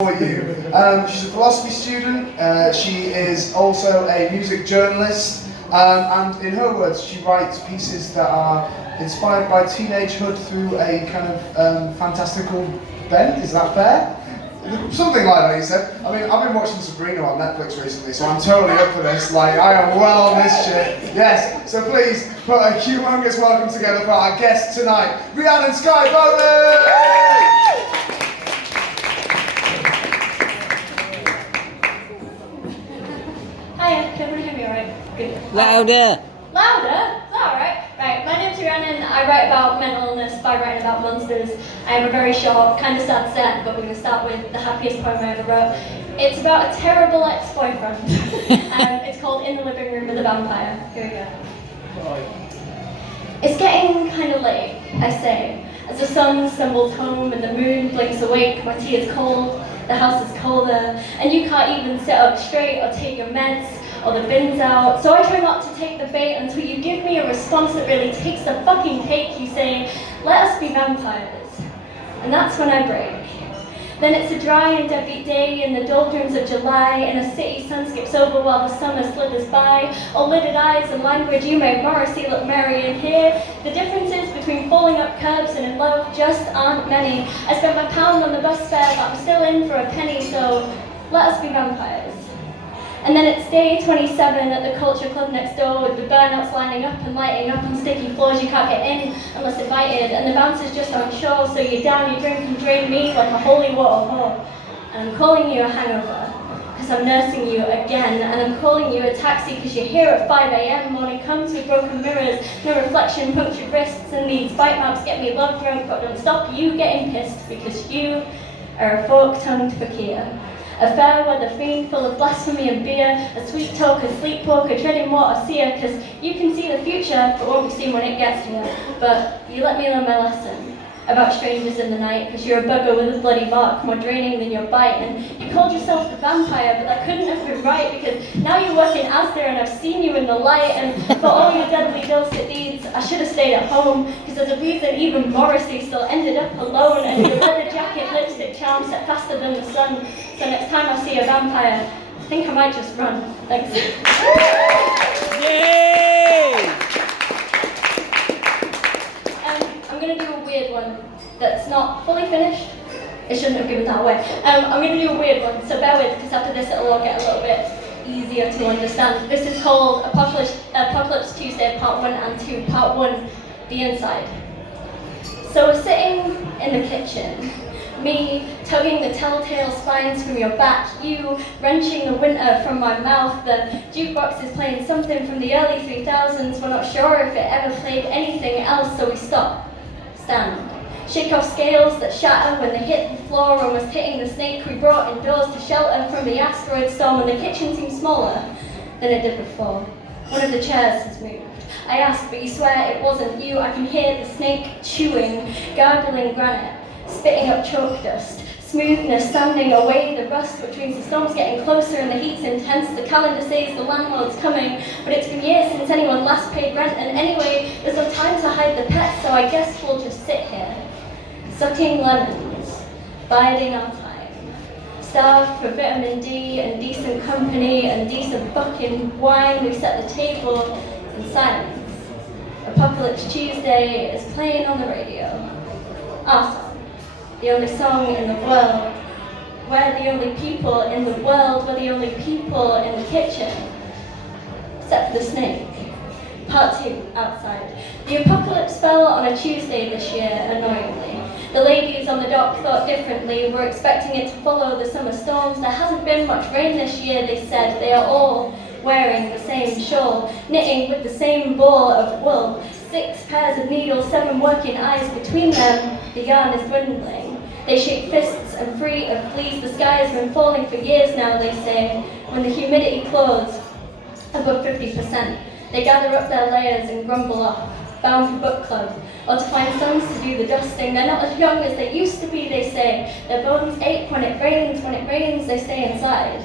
For you. She's a philosophy student, she is also a music journalist, and in her words she writes pieces that are inspired by teenagehood through a kind of fantastical bent, is that fair? Something like that, he said. I mean, I've been watching Sabrina on Netflix recently, so I'm totally up for this. Like, I am well on this shit. Yes, so please put a humongous welcome together for our guest tonight, Rhiannon Sky Bowden! Hiya, can everyone hear me alright? Good. Louder! Louder? Is that alright? Right, my name's Rhiannon. I write about mental illness by writing about monsters. I have a very short, kind of sad set, but we're going to start with the happiest poem I ever wrote. It's about a terrible ex-boyfriend. It's called In the Living Room with a Vampire. Here we go. It's getting kind of late, I say, as the sun stumbles home and the moon blinks awake. My tea is cold, the house is colder, and you can't even sit up straight or take your meds or the bin's out. So I try not to take the bait until you give me a response that really takes the fucking cake. You say, let us be vampires. And that's when I break. Then it's a dry and deadbeat day in the doldrums of July, and a city sun skips over while the summer slithers by. All lidded eyes and language, you make Morrissey look merry, and here the differences between falling up curbs and in love just aren't many. I spent my pound on the bus fare, but I'm still in for a penny, so let us be vampires. And then it's day 27 at the culture club next door, with the burnouts lining up and lighting up on sticky floors. You can't get in unless invited, and the bouncers just aren't sure, so you're down, you drink and drain me like a holy water whore. And I'm calling you a hangover, because I'm nursing you again, and I'm calling you a taxi because you're here at 5 a.m. Morning comes with broken mirrors, no reflection, punctured wrists, and these bite marks get me love drunk, but don't stop you getting pissed, because you are a fork-tongued fakir. A fair weather fiend full of blasphemy and beer, a sweet talker, sleepwalker, treading water seer, because you can see the future, but won't be seen when it gets here. But you let me learn my lesson about strangers in the night, because you're a bugger with a bloody mark, more draining than your bite, and you called yourself the vampire, but that couldn't have been right, because now you work in Asda and I've seen you in the light, and for all your deadly dulcet deeds, I should have stayed at home, because there's a reason even Morrissey still ended up alone, and your leather jacket, lipstick charm set faster than the sun. So next time I see a vampire, I think I might just run. Thanks. Yay! I'm going to do a weird one that's not fully finished. I shouldn't have given that away. I'm going to do a weird one, so bear with, because after this it'll all get a little bit easier to understand. This is called Apocalypse Tuesday Part 1 and 2. Part 1, the inside. So we're sitting in the kitchen. Me tugging the telltale spines from your back, you wrenching the winter from my mouth. The jukebox is playing something from the early 3000s. We're not sure if it ever played anything else, so we stop, stand, shake off scales that shatter when they hit the floor, almost hitting the snake we brought indoors to shelter from the asteroid storm. And the kitchen seems smaller than it did before. One of the chairs has moved. I ask, but you swear it wasn't you. I can hear the snake chewing, gargling granite, spitting up chalk dust, smoothness sanding away the rust, which means the storm's getting closer and the heat's intense. The calendar says the landlord's coming, but it's been years since anyone last paid rent, and anyway, there's no time to hide the pets, so I guess we'll just sit here, sucking lemons, biding our time, starved for vitamin D and decent company and decent fucking wine. We set the table in silence. Apocalypse Tuesday is playing on the radio. Our song. The only song in the world. We're the only people in the world. We're the only people in the kitchen. Except for the snake. Part 2, outside. The apocalypse fell on a Tuesday this year, annoyingly. The ladies on the dock thought differently. We're expecting it to follow the summer storms. There hasn't been much rain this year, they said. They are all wearing the same shawl, knitting with the same ball of wool. 6 pairs of needles, 7 working eyes between them. The yarn is dwindling. They shake fists and free of fleas. The sky has been falling for years now, they say. When the humidity closes above 50%, they gather up their layers and grumble off, bound for book club, or to find sons to do the dusting. They're not as young as they used to be, they say. Their bones ache when it rains they stay inside.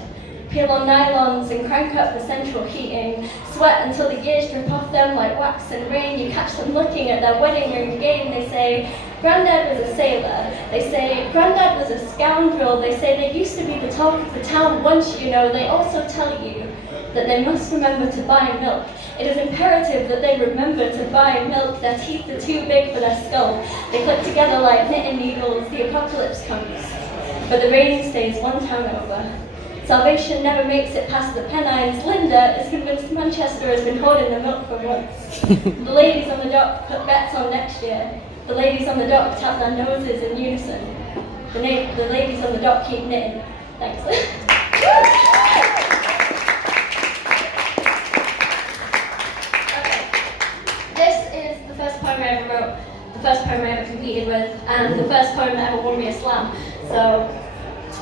Peel on nylons and crank up the central heating. Sweat until the gears drip off them like wax and rain. You catch them looking at their wedding ring game. They say, Granddad was a sailor. They say Granddad was a scoundrel. They say they used to be the talk of the town once, you know. They also tell you that they must remember to buy milk. It is imperative that they remember to buy milk. Their teeth are too big for their skull. They click together like knitting needles. The apocalypse comes, but the rain stays one town over. Salvation never makes it past the Pennines. Linda is convinced Manchester has been hoarding the milk for months. The ladies on the dock put bets on next year. The ladies on the dock tap their noses in unison. The ladies on the dock keep knitting. Thanks. The first poem I ever wrote, the first poem I ever competed with, and the first poem that ever won me a slam. So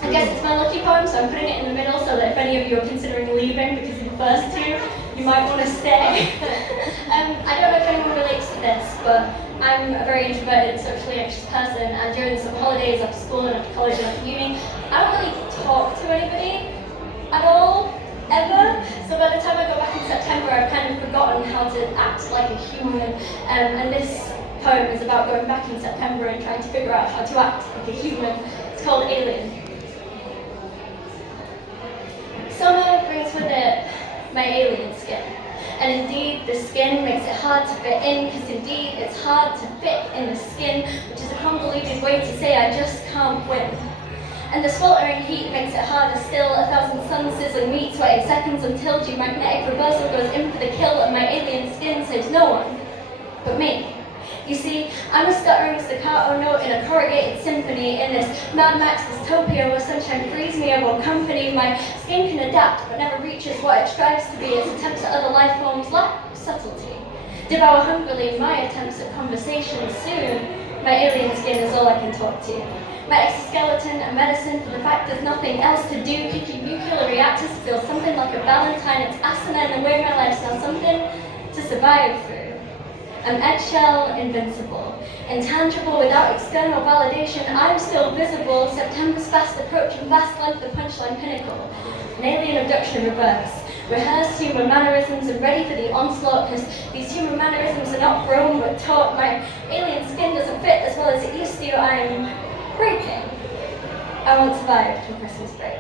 I guess it's my lucky poem, so I'm putting it in the middle so that if any of you are considering leaving because of the first two, you might want to stay. I don't know if anyone relates to this, but I'm a very introverted, socially anxious person, and during the summer holidays, after school and after college and after uni, I don't really talk to anybody at all, ever. So by the time I go back in September, I've kind of forgotten how to act like a human. And this poem is about going back in September and trying to figure out how to act like a human. It's called Alien. Summer brings with it my alien skin. And indeed, the skin makes it hard to fit in, because indeed, it's hard to fit in the skin, which is a convoluted way to say I just can't win. And the sweltering heat makes it harder still, 1,000 suns sizzling meat, sweating seconds until geomagnetic reversal goes in for the kill, and my alien skin saves no one but me. You see, I'm a stuttering staccato note in a corrugated symphony in this Mad Max dystopia where sunshine frees me over company. My skin can adapt but never reaches what it strives to be. Its attempts at other life forms lack subtlety. Devour hungrily my attempts at conversation soon. My alien skin is all I can talk to. My exoskeleton a medicine for the fact there's nothing else to do. Kicking nuclear reactors to feel something like a Valentine. It's asinine the way my life's now something to survive through. I'm eggshell invincible, intangible without external validation. I'm still visible. September's fast approaching, vast length the punchline pinnacle. An alien abduction reverse. Rehearsed human mannerisms and ready for the onslaught, because these human mannerisms are not grown but taught. My alien skin doesn't fit as well as it used to. I'm breaking. I won't survive till Christmas break.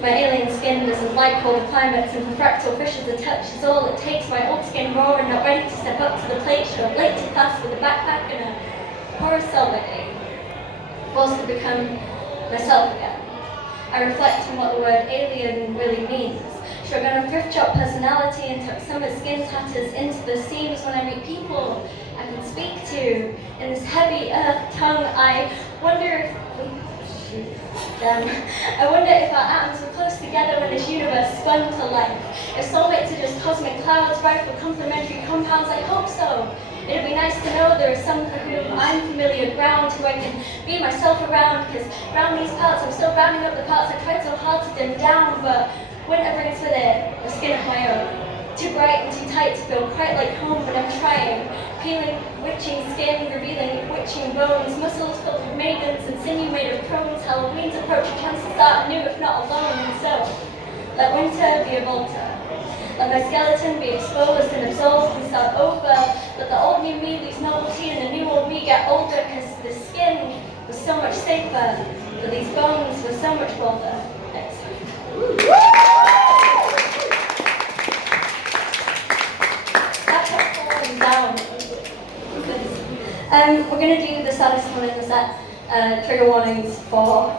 My alien skin doesn't like colder climates, and for fractal fishes a touch is all it takes. My old skin raw and not ready to step up to the plate. Show up late to class with a backpack and a horror celebrity. Forced to become myself again. I reflect on what the word alien really means. Shrug on a thrift shop personality and tuck summer skin tatters into the seams when I meet people I can speak to. In this heavy earth tongue, I wonder if our atoms were close together when this universe spun to life. If soulmates are just cosmic clouds, rife with complementary compounds, I hope so. It'd be nice to know there is some for whom I'm familiar ground, who I can be myself around, because around these parts I'm still rounding up the parts I tried so hard to dim down, but winter brings with it a skin of my own. Too bright and too tight to feel quite like home, but I'm trying. Peeling witching skin, revealing witching bones, muscles filled with maidens and sinew made of crones. Halloween's approach, a chance to start anew if not alone. And so, let winter be a volta. Let my skeleton be exposed and absolved and start over. Let the old new me lose novelty and the new old me get older, because the skin was so much safer, but these bones were so much bolder. Thanks. Down. We're going to do the saddest one in the set, trigger warnings for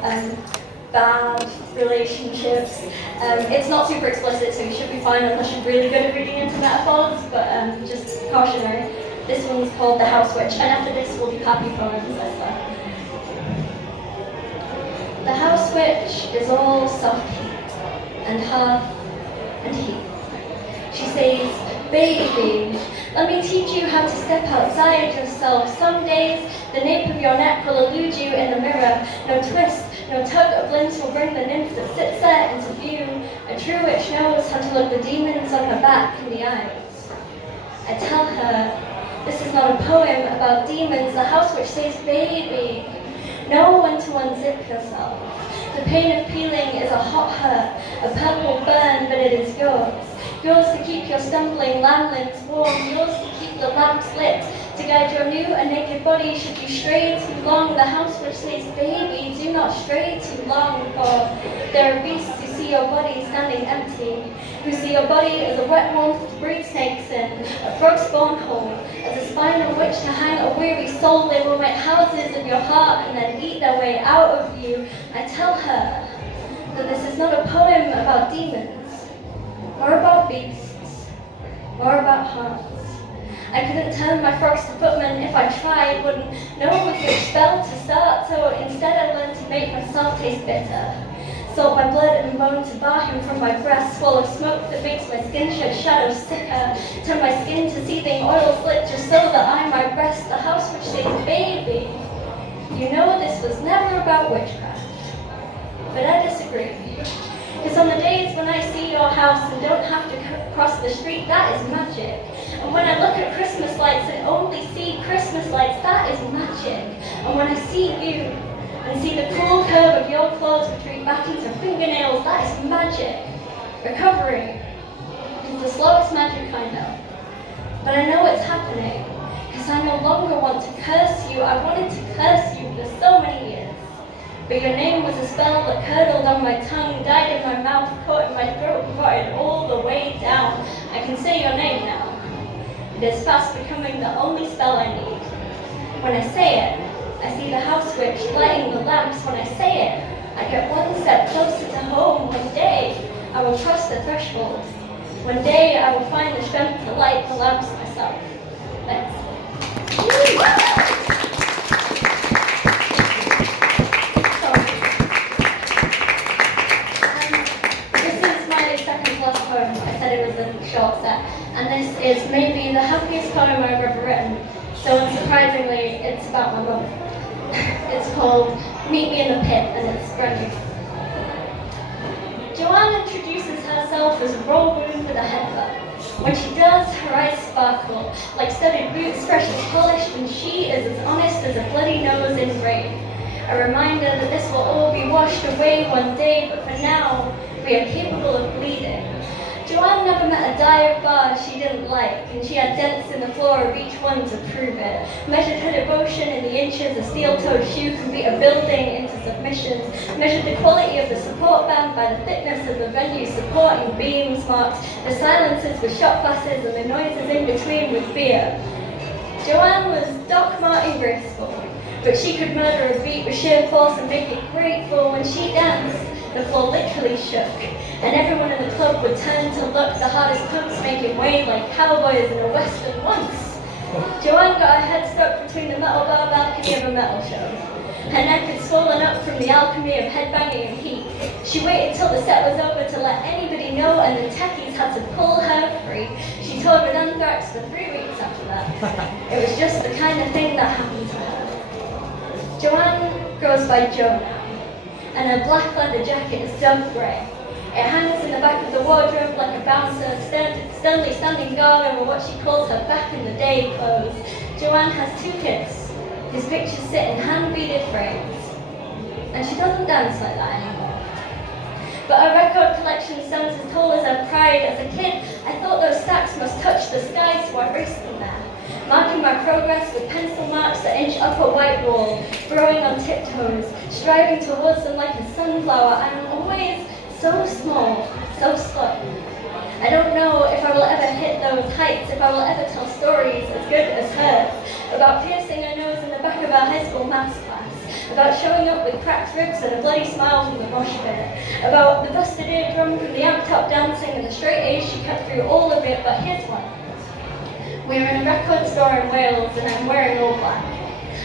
bad relationships. It's not super explicit, so you should be fine unless you're really good at reading into metaphors, but just cautionary. This one's called The House Witch, and after this will be happy poems. The House Witch is all soft heat and hearth and heat. She says, baby, let me teach you how to step outside yourself. Some days, the nape of your neck will elude you in the mirror. No twist, no tug of limbs will bring the nymph that sits there into view. A true witch knows how to look the demons on her back in the eyes. I tell her, this is not a poem about demons. The house witch says, baby, know when to unzip yourself. The pain of peeling is a hot hurt, a purple burn, but it is yours. Yours to keep your stumbling landlings warm, yours to keep the lamps lit, To guide your new and naked body, should you stray too long, the house which sleeps baby, do not stray too long, for there are beasts who see your body standing empty, who see your body as a wet warmth to breed snakes in, a frog's spawn hole, as a spine on which to hang a weary soul. They will make houses of your heart and then eat their way out of you. I tell her that this is not a poem about demons, or about beasts, or about hearts. I couldn't turn my frogs to footmen if I tried, wouldn't know with which spell to start, so instead I learned to make myself taste bitter. Salt my blood and bone to bar him from my breast, swallow smoke that makes my skin shed shadows sicker, turn my skin to seething oils lit just so that I might rest, the house which says baby. You know this was never about witchcraft, but I disagree. Because on the days when I see your house and don't have to cross the street, that is magic. And when I look at Christmas lights and only see Christmas lights, that is magic. And when I see you and see the cool curve of your claws retreat back into fingernails, that is magic. Recovery is the slowest magic I know. But I know it's happening, because I no longer want to curse you. I wanted to curse you for so many years. But your name was a spell that curdled on my tongue, died in my mouth, caught in my throat, and rotted all the way down. I can say your name now. It is fast becoming the only spell I need. When I say it, I see the house witch lighting the lamps. When I say it, I get one step closer to home. One day, I will cross the threshold. One day, I will find the strength to light the lamps myself. Thanks. I said it was a short set, and this is maybe the happiest poem I've ever written, so unsurprisingly it's about my mum. It's called Meet Me in the Pit, and it's brand new. Joanne introduces herself as a raw wound with a headbutt. When she does, her eyes sparkle like studded boots, freshly polished, and she is as honest as a bloody nose in rain. A reminder that this will all be washed away one day, but for now, we are capable of bleeding. Joanne never met a dive bar she didn't like, and she had dents in the floor of each one to prove it. Measured her devotion in the inches a steel-toed shoe can beat a building into submission. Measured the quality of the support band by the thickness of the venue's supporting beams. Marked the silences with shot glasses and the noises in between with beer. Joanne was Doc Martin graceful, but she could murder a beat with sheer force and make it grateful. When she danced, the floor literally shook, and everyone in the club would turn to look, the hardest punks making way like cowboys in a western once. Joanne got her head stuck between the metal bar balcony of a metal show. Her neck had swollen up from the alchemy of headbanging and heat. She waited till the set was over to let anybody know, and the techies had to pull her free. She toured with Anthrax for 3 weeks after that. It was just the kind of thing that happened to her. Joanne goes by Jo now, and her black leather jacket is dove grey. It hangs in the back of the wardrobe like a bouncer, sternly standing guard over what she calls her back-in-the-day clothes. Joanne has 2 kids, whose pictures sit in hand-beaded frames, and she doesn't dance like that anymore. But her record collection stands as tall as her pride. As a kid, I thought those stacks must touch the sky, so I raced them there, marking my progress with pencil marks that inch up a white wall, growing on tiptoes, striving towards them like a sunflower. I am always so small, so slow. I don't know if I will ever hit those heights, if I will ever tell stories as good as hers, about piercing her nose in the back of our high school maths class, about showing up with cracked ribs and a bloody smile from the mosh pit, about the busted eardrum from the amped-up dancing and the straight A's she kept through all of it. But here's one. We're in a record store in Wales, and I'm wearing all black.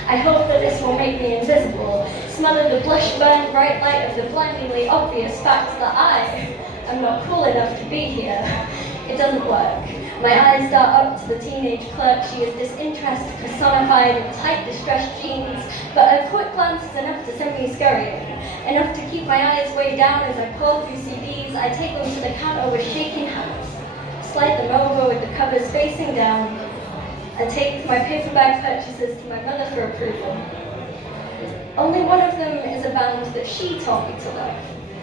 I hope that this will make me invisible, smother the blush-burned bright light of the blindingly obvious fact that I am not cool enough to be here. It doesn't work. My eyes dart up to the teenage clerk. She is disinterest personified in tight, distressed jeans, but a quick glance is enough to send me scurrying, enough to keep my eyes way down as I pour through CDs. I take them to the counter with shaking hands, slide them over with the covers facing down, and take my paper bag purchases to my mother for approval. Only one of them is a band that she taught me to love,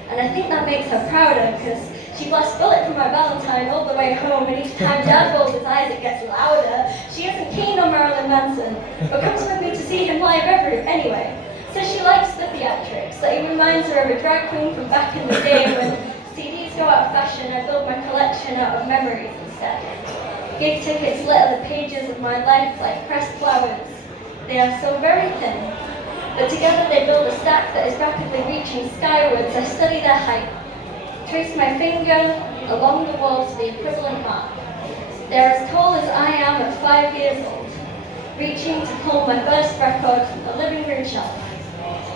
and I think that makes her prouder, because She blasts Bullet for my Valentine all the way home, and each time Dad rolls his eyes, it gets louder. She isn't keen on Marilyn Manson, but comes with me to see him live anyway. Says she likes the theatrics, that he reminds her of a drag queen from back in the day when CDs go out of fashion. I build my collection out of memories instead. Gig tickets litter the pages of my life like pressed flowers. They are so very thin, but together they build a stack that is rapidly reaching skywards. I study their height, trace my finger along the wall to the equivalent mark. They're as tall as I am at 5 years old, reaching to pull my first record from the living room shelf.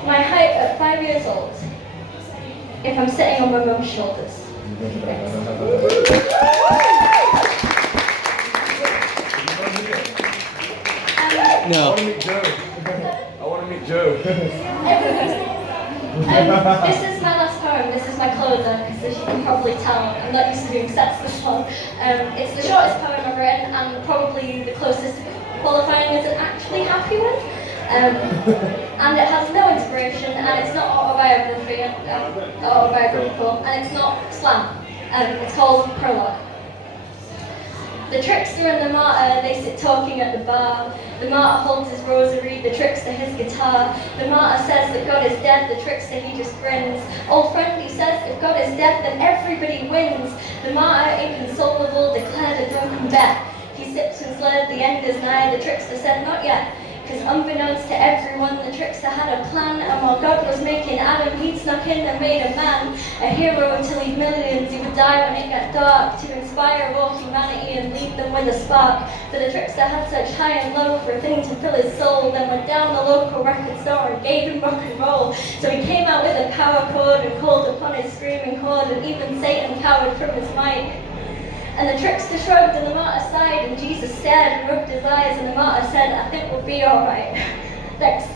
My height at 5 years old, if I'm sitting on my mum's shoulders. No. I want to meet Joe. I want to meet Joe. This is my last poem. This is my closer, because as you can probably tell, I'm not used to doing sets this long. It's the shortest poem I've written, and probably the closest to qualifying as an actually happy one. And it has no inspiration, and it's not autobiographical, and it's not slam. It's called Prologue. The trickster and the martyr, they sit talking at the bar. The martyr holds his rosary, the trickster his guitar. The martyr says that God is dead, the trickster he just grins. Old friend, he says, if God is dead, then everybody wins. The martyr, inconsolable, declared a drunken bet. He sips and slurs, the end is nigh, the trickster said, not yet. Because unbeknownst to everyone, the trickster had a plan, and while God was making Adam, he'd snuck in and made a man, a hero until he'd millions. He would die when it got dark, to inspire all humanity and leave them with a spark. For the trickster had such high and low for a thing to fill his soul, then went down the local record store and gave him rock and roll. So he came out with a power chord and called upon his screaming horde, and even Satan cowered from his might. And the trickster shrugged and the martyr sighed, and Jesus stared and rubbed his eyes, and the martyr said, I think we'll be alright. Thanks.